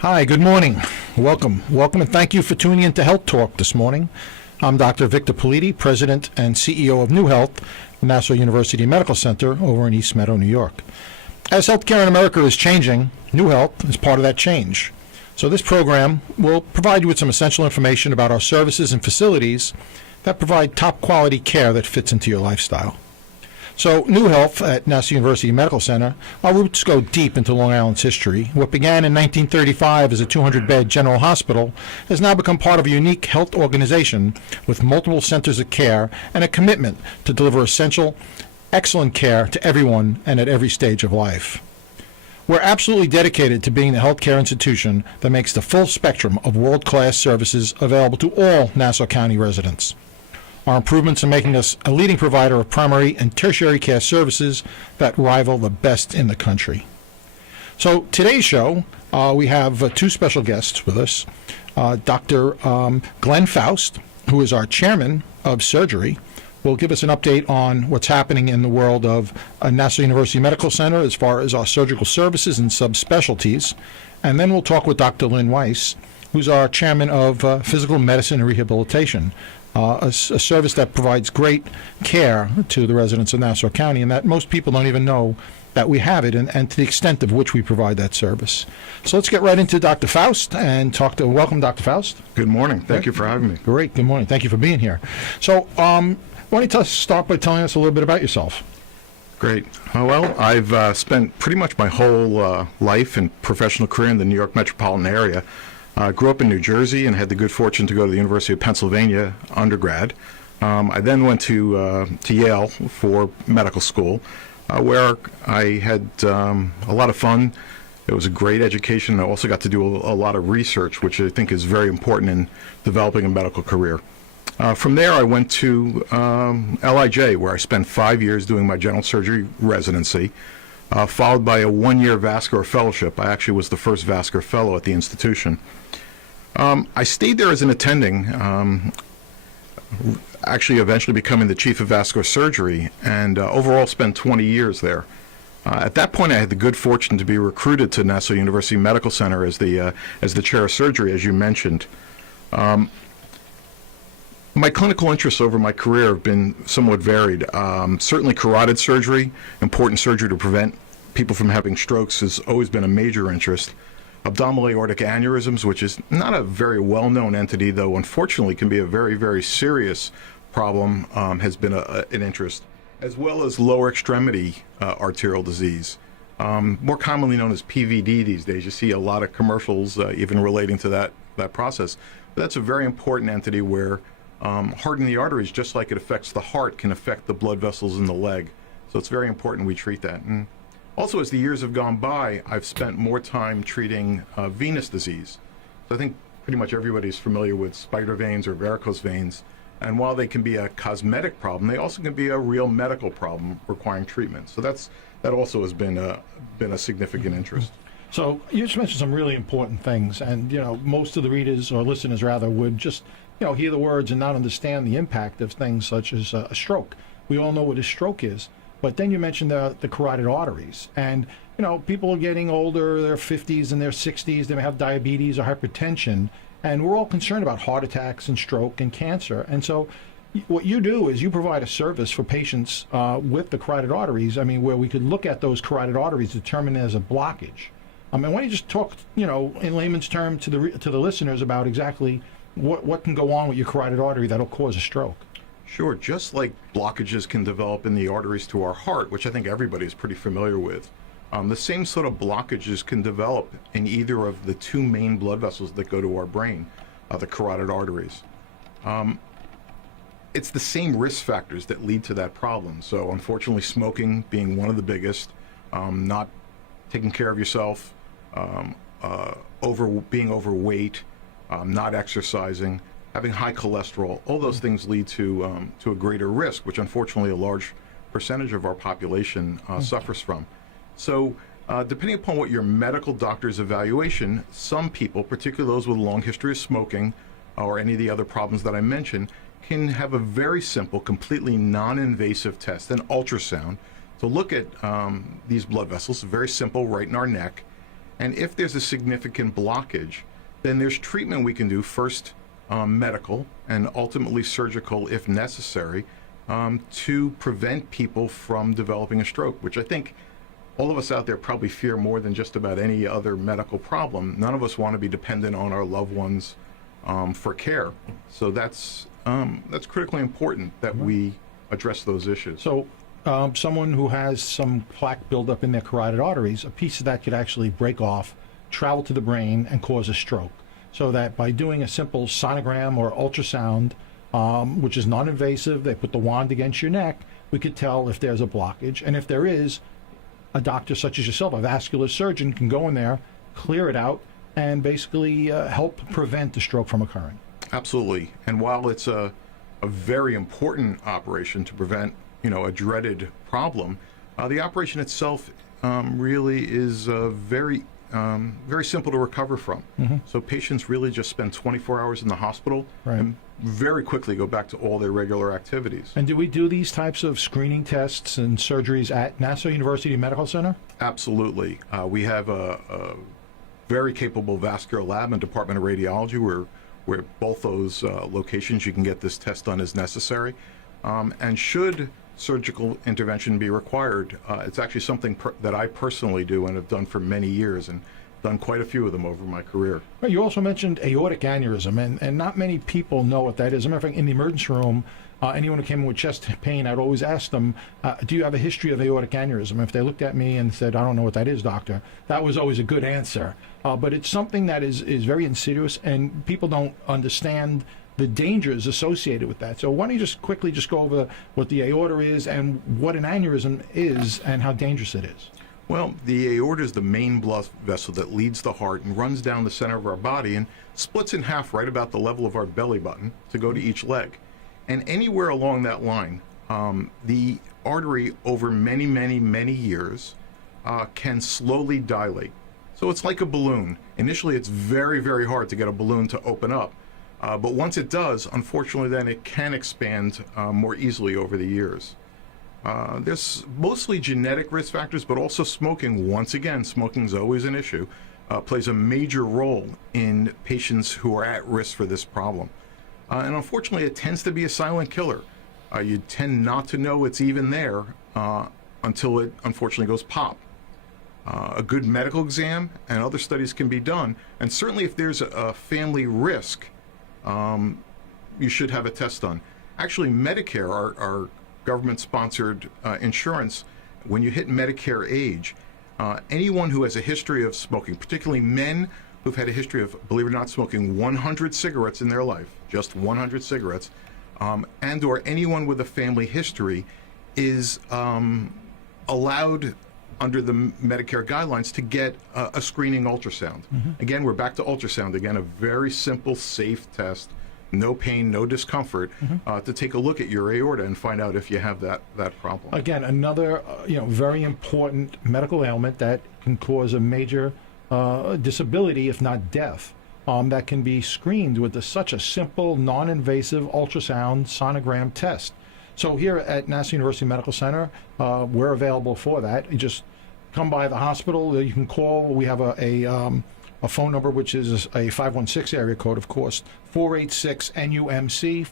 Hi, good morning. Welcome, and thank you for tuning in to Health Talk this morning. I'm Dr. Victor Politi, President and CEO of New Health, Nassau University Medical Center over in East Meadow, New York. As healthcare in America is changing, New Health is part of that change. So this program will provide you with some essential information about our services and facilities that provide top quality care that fits into your lifestyle. So New Health at Nassau University Medical Center, our roots go deep into Long Island's history. What began in 1935 as a 200-bed general hospital has now become part of a unique health organization with multiple centers of care and a commitment to deliver essential, excellent care to everyone and at every stage of life. We're absolutely dedicated to being the healthcare institution that makes the full spectrum of world-class services available to all Nassau County residents. Our improvements are making us a leading provider of primary and tertiary care services that rival the best in the country. So today's show, we have two special guests with us. Dr. Glenn Faust, who is our chairman of surgery, will give us an update on what's happening in the world of Nassau University Medical Center as far as our surgical services and subspecialties. And then we'll talk with Dr. Lynn Weiss, who's our chairman of physical medicine and rehabilitation. A service that provides great care to the residents of Nassau County, and that most people don't even know that we have it, and to the extent of which we provide that service. So let's get right into Dr. Faust and welcome Dr. Faust. Good morning. Thank you for having me. Great. Good morning. Thank you for being here. So why don't you start by telling us a little bit about yourself? Great. Well, I've spent pretty much my whole life and professional career in the New York metropolitan area. Grew up in New Jersey and had the good fortune to go to the University of Pennsylvania undergrad. I then went to Yale for medical school, where I had a lot of fun. It was a great education. I also got to do a lot of research, which I think is very important in developing a medical career. From there, I went to LIJ, where I spent 5 years doing my general surgery residency, followed by a one-year vascular fellowship. I actually was the first vascular fellow at the institution. I stayed there as an attending, actually eventually becoming the chief of vascular surgery, and overall spent 20 years there. At that point, I had the good fortune to be recruited to Nassau University Medical Center as the chair of surgery, as you mentioned. My clinical interests over my career have been somewhat varied. Certainly carotid surgery, important surgery to prevent people from having strokes, has always been a major interest. Abdominal aortic aneurysms, which is not a very well-known entity, though unfortunately can be a very, very serious problem, has been an interest, as well as lower extremity arterial disease, more commonly known as PVD these days. You see a lot of commercials even relating to that process. But that's a very important entity where hardening the arteries, just like it affects the heart, can affect the blood vessels in the leg. So it's very important we treat that. And also, as the years have gone by, I've spent more time treating venous disease. So I think pretty much everybody's familiar with spider veins or varicose veins. And while they can be a cosmetic problem, they also can be a real medical problem requiring treatment. So that also has been a significant interest. So you just mentioned some really important things, and most of the readers or listeners rather would just hear the words and not understand the impact of things such as a stroke. We all know what a stroke is. But then you mentioned the carotid arteries, and people are getting older, their 50s and their 60s, they may have diabetes or hypertension, and we're all concerned about heart attacks and stroke and cancer. And so what you do is you provide a service for patients with the carotid arteries, where we could look at those carotid arteries, determine there's a blockage. Why don't you just talk, in layman's terms to the listeners about exactly what can go on with your carotid artery that'll cause a stroke? Sure. Just like blockages can develop in the arteries to our heart, which I think everybody is pretty familiar with, the same sort of blockages can develop in either of the two main blood vessels that go to our brain, the carotid arteries. It's the same risk factors that lead to that problem. So unfortunately, smoking being one of the biggest, not taking care of yourself, being overweight, not exercising, having high cholesterol, all those things lead to a greater risk, which unfortunately a large percentage of our population suffers from. So depending upon what your medical doctor's evaluation, some people, particularly those with a long history of smoking or any of the other problems that I mentioned, can have a very simple, completely non-invasive test, an ultrasound, to look at these blood vessels, very simple, right in our neck, And if there's a significant blockage, then there's treatment we can do, first medical and ultimately surgical if necessary, to prevent people from developing a stroke, which I think all of us out there probably fear more than just about any other medical problem. None of us want to be dependent on our loved ones for care. So that's critically important that we address those issues. So someone who has some plaque buildup in their carotid arteries, a piece of that could actually break off, travel to the brain, and cause a stroke. So that by doing a simple sonogram or ultrasound, which is non-invasive, they put the wand against your neck, we could tell if there's a blockage. And if there is, a doctor such as yourself, a vascular surgeon, can go in there, clear it out, and basically help prevent the stroke from occurring. Absolutely. And while it's a very important operation to prevent, a dreaded problem, the operation itself really is very simple to recover from. So patients really just spend 24 hours in the hospital and very quickly go back to all their regular activities. And do we do these types of screening tests and surgeries at Nassau University Medical Center? Absolutely. We have a very capable vascular lab and Department of Radiology where both those locations you can get this test done as necessary. And should surgical intervention be required, it's actually something that I personally do and have done for many years and done quite a few of them over my career. Well, you also mentioned aortic aneurysm, and not many people know what that is. As a matter of fact, in the emergency room, anyone who came in with chest pain, I'd always ask them, do you have a history of aortic aneurysm? If they looked at me and said, I don't know what that is, doctor, that was always a good answer. But it's something that is very insidious, and people don't understand the dangers associated with that. So why don't you just quickly just go over what the aorta is and what an aneurysm is and how dangerous it is? Well, the aorta is the main blood vessel that leads the heart and runs down the center of our body and splits in half right about the level of our belly button to go to each leg. And anywhere along that line, the artery over many, many, many years can slowly dilate. So it's like a balloon. Initially, it's very, very hard to get a balloon to open up. But once it does, unfortunately, then it can expand more easily over the years. There's mostly genetic risk factors, but also smoking. Once again, smoking is always an issue, plays a major role in patients who are at risk for this problem. And unfortunately, it tends to be a silent killer. You tend not to know it's even there until it unfortunately goes pop. A good medical exam and other studies can be done. And certainly if there's a family risk, you should have a test done. Actually, Medicare, our government-sponsored insurance, when you hit Medicare age, anyone who has a history of smoking, particularly men who've had a history of, believe it or not, smoking 100 cigarettes in their life, just 100 cigarettes, and or anyone with a family history is allowed under the Medicare guidelines to get a screening ultrasound. Again, we're back to ultrasound. Again, a very simple, safe test, no pain, no discomfort, to take a look at your aorta and find out if you have that problem. Again, another very important medical ailment that can cause a major disability, if not death, that can be screened with such a simple, non-invasive ultrasound sonogram test. So here at Nassau University Medical Center, we're available for that. You just come by the hospital. You can call. We have a phone number, which is a 516 area code, of course, 486-NUMC,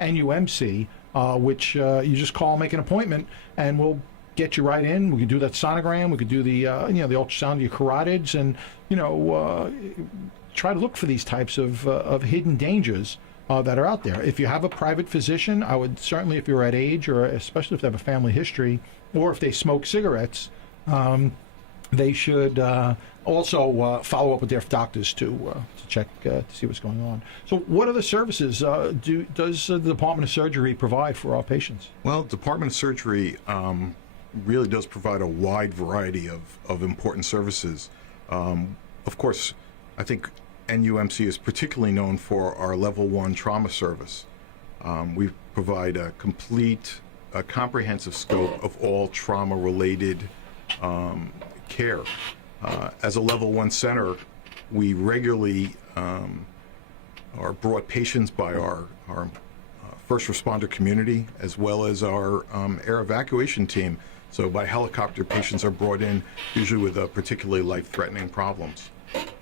486-NUMC, which you just call, make an appointment, and we'll get you right in. We can do that sonogram. We could do the the ultrasound of your carotids, and try to look for these types of hidden dangers that are out there. If you have a private physician, I would certainly, if you're at age, or especially if they have a family history, or if they smoke cigarettes, they should also follow up with their doctors to check to see what's going on. So what other services does the Department of Surgery provide for our patients? Well, Department of Surgery really does provide a wide variety of important services. Of course, I think NUMC is particularly known for our level 1 trauma service. We provide a complete, comprehensive scope of all trauma-related care. As a level 1 center, we regularly are brought patients by our first responder community, as well as our air evacuation team, So by helicopter, patients are brought in usually with particularly life-threatening problems.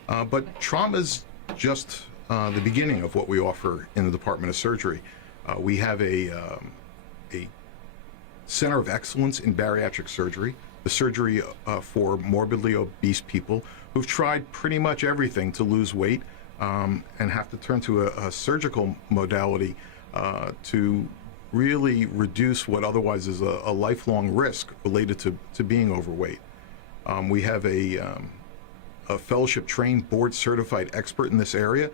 But trauma is just the beginning of what we offer in the Department of Surgery. We have a center of excellence in bariatric surgery, the surgery for morbidly obese people who've tried pretty much everything to lose weight and have to turn to a surgical modality to really reduce what otherwise is a lifelong risk related to being overweight. We have a fellowship-trained, board-certified expert in this area.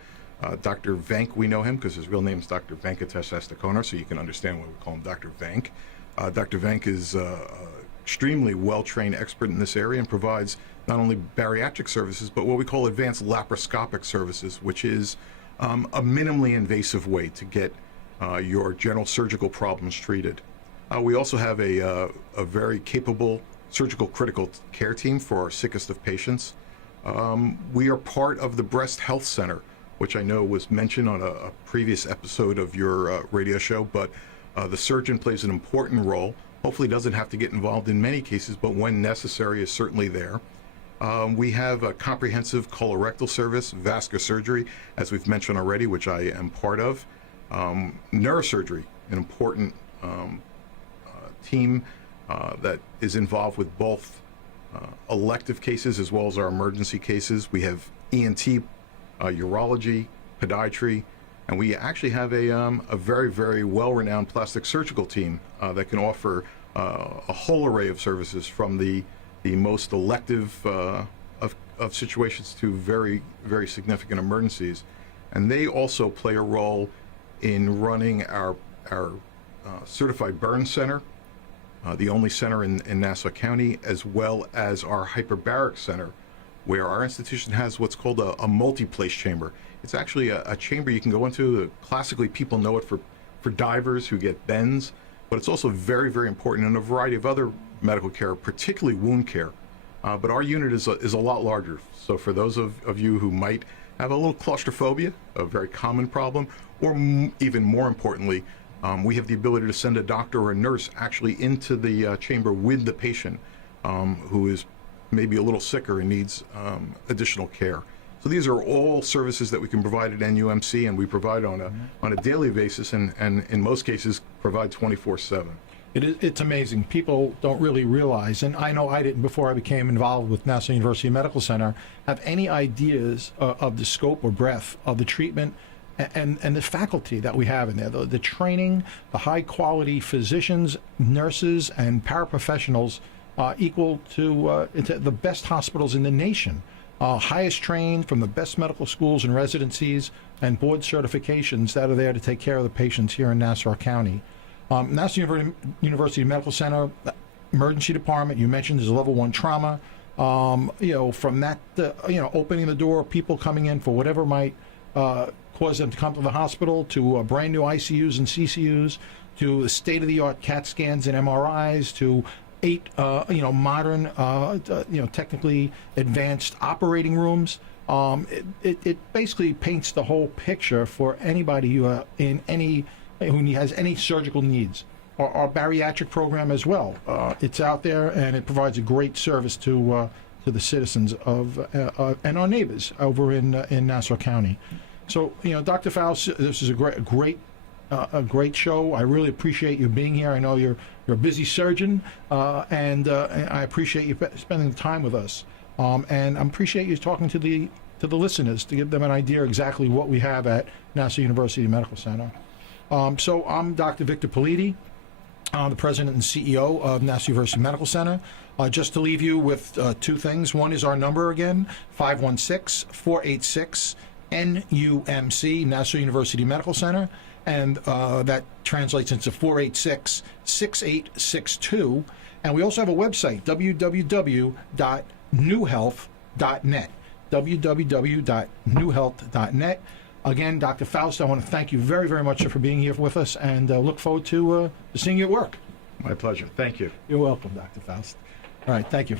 Dr. Venk, we know him because his real name is Dr. Venkatesh Sastacona, so you can understand why we call him Dr. Venk. Dr. Venk is extremely well-trained expert in this area and provides not only bariatric services, but what we call advanced laparoscopic services, which is a minimally invasive way to get your general surgical problems treated. We also have a very capable surgical critical care team for our sickest of patients. We are part of the Breast Health Center, which I know was mentioned on a previous episode of your radio show, but the surgeon plays an important role. Hopefully doesn't have to get involved in many cases, but when necessary is certainly there. We have a comprehensive colorectal service, vascular surgery, as we've mentioned already, which I am part of. Neurosurgery, an important team that is involved with both elective cases as well as our emergency cases. We have ENT, urology, podiatry, and we actually have a very, very well-renowned plastic surgical team that can offer a whole array of services from the most elective of situations to very, very significant emergencies. And they also play a role in running our certified burn center, the only center in Nassau County, as well as our hyperbaric center, where our institution has what's called a multi-place chamber. It's actually a chamber you can go into. Classically, people know it for divers who get bends, but it's also very, very important in a variety of other medical care, particularly wound care. But our unit is a lot larger. So for those of you who might have a little claustrophobia, a very common problem, or even more importantly, we have the ability to send a doctor or a nurse actually into the chamber with the patient who is maybe a little sicker and needs additional care. So these are all services that we can provide at NUMC, and we provide on a daily basis, and in most cases provide 24/7. It's amazing. People don't really realize, and I know I didn't before I became involved with Nassau University Medical Center, have any ideas of the scope or breadth of the treatment and the faculty that we have in there, the training, the high quality physicians, nurses, and paraprofessionals equal to the best hospitals in the nation. Highest trained from the best medical schools and residencies and board certifications that are there to take care of the patients here in Nassau County. Nassau University Medical Center, emergency department, you mentioned is level 1 trauma. From that, opening the door, people coming in for whatever might cause them to come to the hospital, to brand new ICUs and CCUs, to state-of-the-art CAT scans and MRIs, to 8 modern technically advanced operating rooms. It basically paints the whole picture for anybody who has any surgical needs. Our bariatric program as well. It's out there, and it provides a great service to the citizens of and our neighbors over in Nassau County. So, Dr. Faust, this is a great show. I really appreciate you being here. I know you're a busy surgeon, and I appreciate you spending the time with us. And I appreciate you talking to the listeners to give them an idea exactly what we have at Nassau University Medical Center. So I'm Dr. Victor Politi, the president and CEO of Nassau University Medical Center. Just to leave you with 2 things. One is our number again, 516-486-NUMC, Nassau University Medical Center. And that translates into 486-6862. And we also have a website, www.newhealth.net, www.newhealth.net. Again, Dr. Faust, I want to thank you very, very much for being here with us, and look forward to seeing you at work. My pleasure. Thank you. You're welcome, Dr. Faust. All right, thank you.